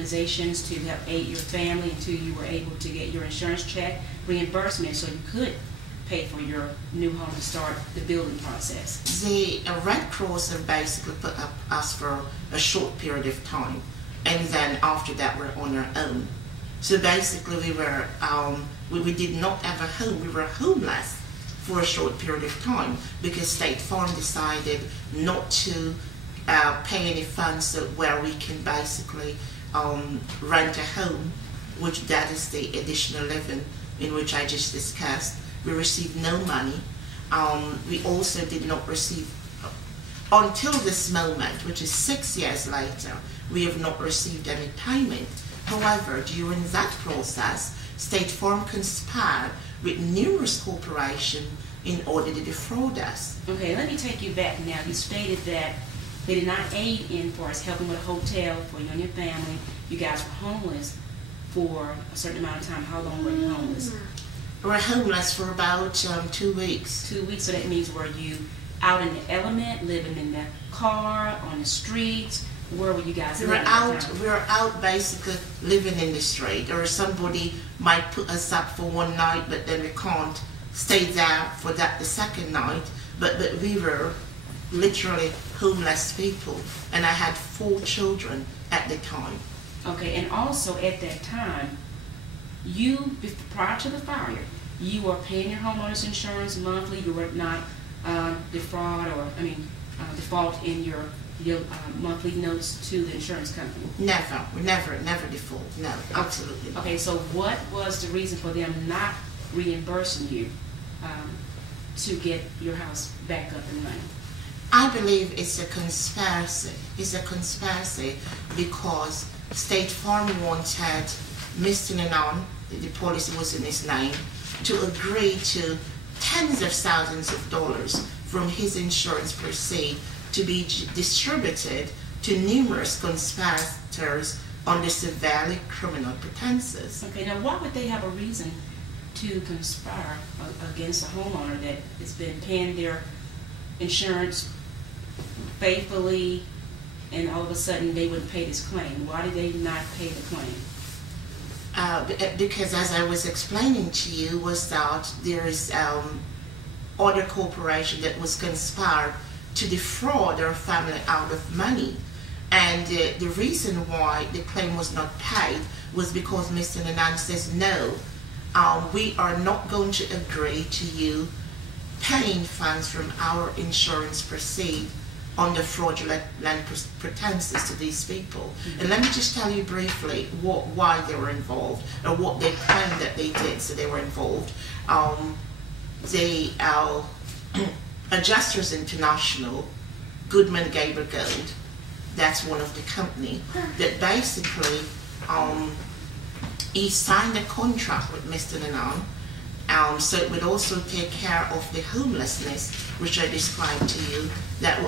organizations to help aid your family until you were able to get your insurance check reimbursement so you could pay for your new home to start the building process. The Red Cross have basically put up us for a short period of time, and then after that we're on our own. So basically we were we did not have a home. We were homeless for a short period of time because State Farm decided not to pay any funds so where we can basically rent a home, which that is the additional living in which I just discussed. We received no money. We also did not receive, until this moment, which is 6 years later, we have not received any payment. However, during that process, State Farm conspired with numerous corporations in order to defraud us. Okay, let me take you back now. You stated that they did not aid in for us helping with a hotel for you and your family. You guys were homeless for a certain amount of time. How long were you homeless? We were homeless for about 2 weeks. 2 weeks, so that means were you out in the element, living in the car, on the streets? Where were you guys living? We were out basically living in the street, or somebody might put us up for one night, but then we can't stay there for that the second night. But we were literally homeless people, and I had 4 children at the time. Okay, and also at that time, you, prior to the fire, you were paying your homeowner's insurance monthly. You were not default in your monthly notes to the insurance company. Never default. No, absolutely. Okay, so what was the reason for them not reimbursing you to get your house back up and running? I believe it's a conspiracy. It's a conspiracy because State Farm wanted Mr. Nanan, the policy was in his name, to agree to tens of thousands of dollars from his insurance proceeds to be distributed to numerous conspirators under severely criminal pretenses. Okay, now why would they have a reason to conspire against a homeowner that has been paying their insurance faithfully, and all of a sudden they wouldn't pay this claim? Why did they not pay the claim? Because as I was explaining to you, was that there is other corporation that was conspired to defraud our family out of money, and the reason why the claim was not paid was because Mr. Nanan says no, we are not going to agree to you paying funds from our insurance proceeds under fraudulent pretenses to these people. Mm-hmm. And let me just tell you briefly why they were involved, or what they claimed that they did. So they were involved. Adjusters International, Goodman Gable Gold, that's one of the company that basically he signed a contract with Mr. Nanan, so it would also take care of the homelessness which I described to you. That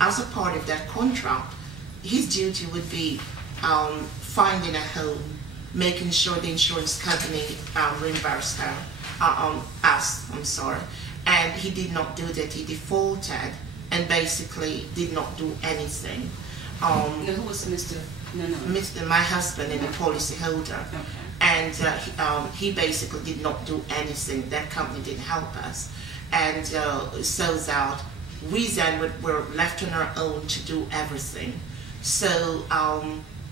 as a part of that contract, his duty would be finding a home, making sure the insurance company reimbursed us. And he did not do that. He defaulted and basically did not do anything. Who was Mr. Nanan? My husband and the policy holder. Okay. And he basically did not do anything. That company didn't help us. And so that we then were left on our own to do everything. So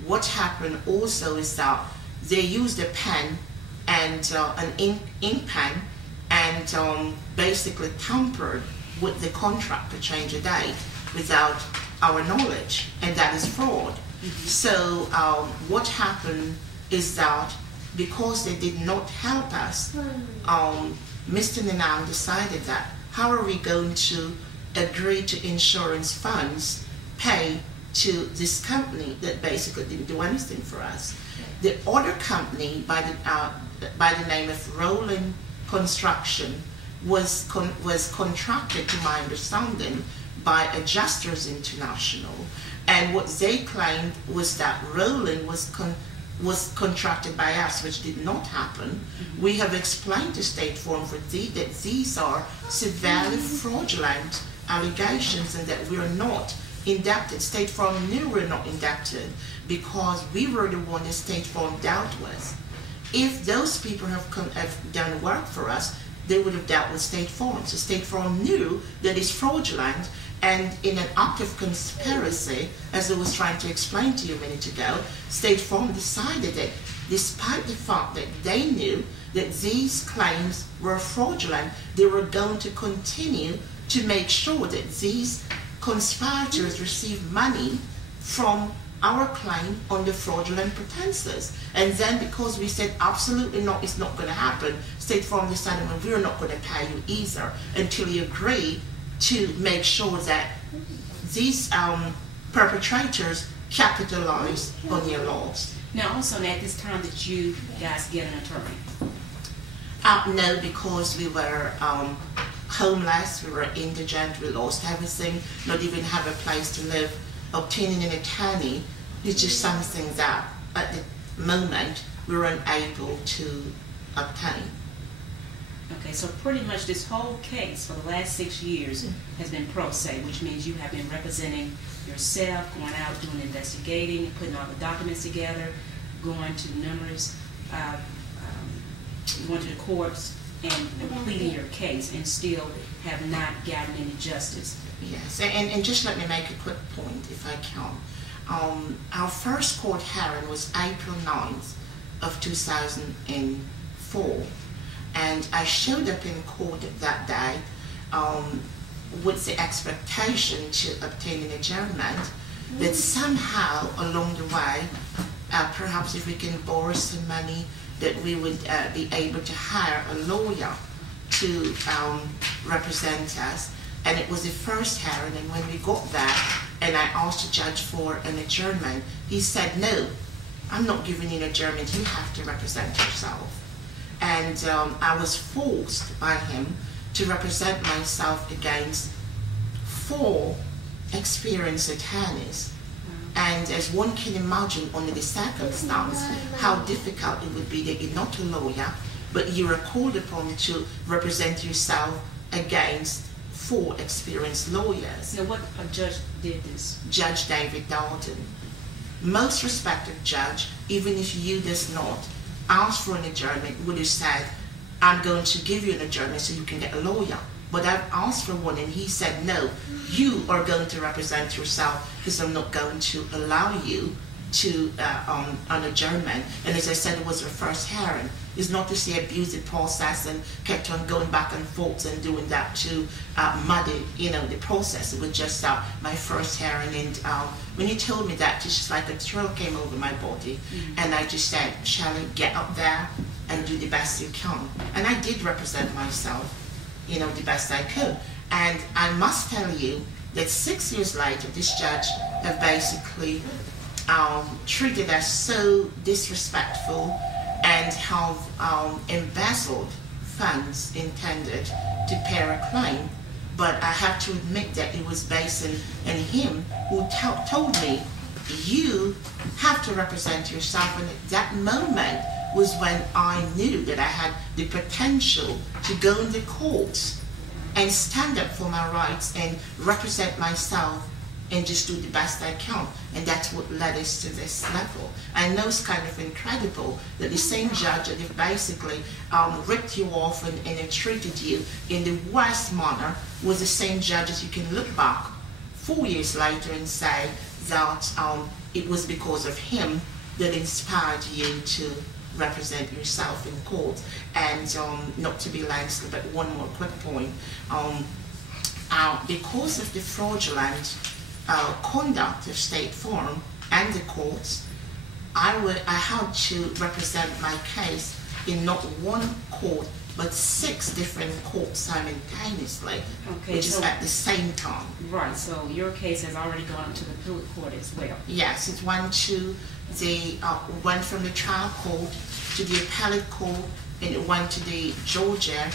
what happened also is that they used a pen and an ink pen and basically tampered with the contract to change a date without our knowledge, and that is fraud. Mm-hmm. So what happened is that because they did not help us, Mr. Nanan decided that how are we going to agree to insurance funds pay to this company that basically didn't do anything for us. The other company by the name of Rolling Construction was contracted, to my understanding, by Adjusters International, and what they claimed was that Rolling was contracted by us, which did not happen. Mm-hmm. We have explained to State Farm that these are severely fraudulent allegations and that we are not indebted. State Farm knew we're not indebted, because we were the one that State Farm dealt with. If those people have done work for us, they would have dealt with State Farm. So State Farm knew that it's fraudulent, and in an act of conspiracy, as I was trying to explain to you a minute ago, State Farm decided that despite the fact that they knew that these claims were fraudulent, they were going to continue to make sure that these conspirators received money from our claim on the fraudulent pretenses. And then because we said absolutely not, it's not going to happen, State Farm decided, well, we're not going to pay you either until you agree to make sure that these perpetrators capitalize on your loss. Now also at this time that you guys get an attorney? No, because we were homeless, we were indigent, we lost everything, not even have a place to live. Obtaining an attorney is just something that at the moment we were unable to obtain. Okay, so pretty much this whole case for the last 6 years has been pro se, which means you have been representing yourself, going out, doing investigating, putting all the documents together, going to numerous, going to the courts and pleading your case, and still have not gotten any justice. Yes, and just let me make a quick point, if I can. Our first court hearing was April 9th of 2004, and I showed up in court that day with the expectation to obtain an adjournment, that somehow along the way, perhaps if we can borrow some money, that we would be able to hire a lawyer to represent us. And it was the first hearing, and when we got there and I asked the judge for an adjournment, he said, no, I'm not giving you an adjournment, you have to represent yourself. And I was forced by him to represent myself against 4 experienced attorneys. And as one can imagine under the circumstance, how difficult it would be that you're not a lawyer, but you are called upon to represent yourself against 4 experienced lawyers. Now what judge did this? Judge David Dalton. Most respected judge, even if you does not ask for an adjournment, would have said, I'm going to give you an adjournment so you can get a lawyer. But I've asked for one and he said, no, you are going to represent yourself because I'm not going to allow you to an adjournment. And as I said, it was her first hearing. It's not to say abuse the process and kept on going back and forth and doing that to muddy, the process. It was just my first hearing. And when you told me that, it's just like a thrill came over my body. And I just said, Shelley, get up there and do the best you can. And I did represent myself, the best I could. And I must tell you that 6 years later, this judge have basically treated us so disrespectful and have embezzled funds intended to pay a claim. But I have to admit that it was based on him who told me, you have to represent yourself. And at that moment was when I knew that I had the potential to go in the courts and stand up for my rights and represent myself and just do the best I can. And that's what led us to this level. I know it's kind of incredible that the same judge that have basically ripped you off and treated you in the worst manner was the same judge that you can look back 4 years later and say that it was because of him that inspired you to represent yourself in court. And not to be lengthy, but one more quick point. Because of the fraudulent conduct of State Farm and the courts, I had to represent my case in not one court, but 6 different courts simultaneously, which is at the same time. Right, so your case has already gone to the appellate court as well. Yes, it went to went from the trial court to the appellate court, and it went to the Georgia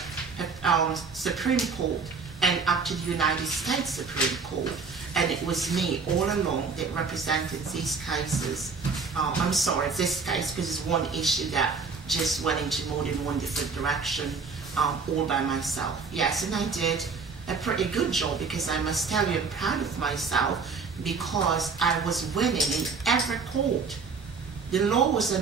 Supreme Court and up to the United States Supreme Court. And it was me all along that represented these cases. I'm sorry, this case, because it's one issue that just went into more than one different direction, all by myself. Yes, and I did a pretty good job, because I must tell you, I'm proud of myself because I was winning in every court. The law was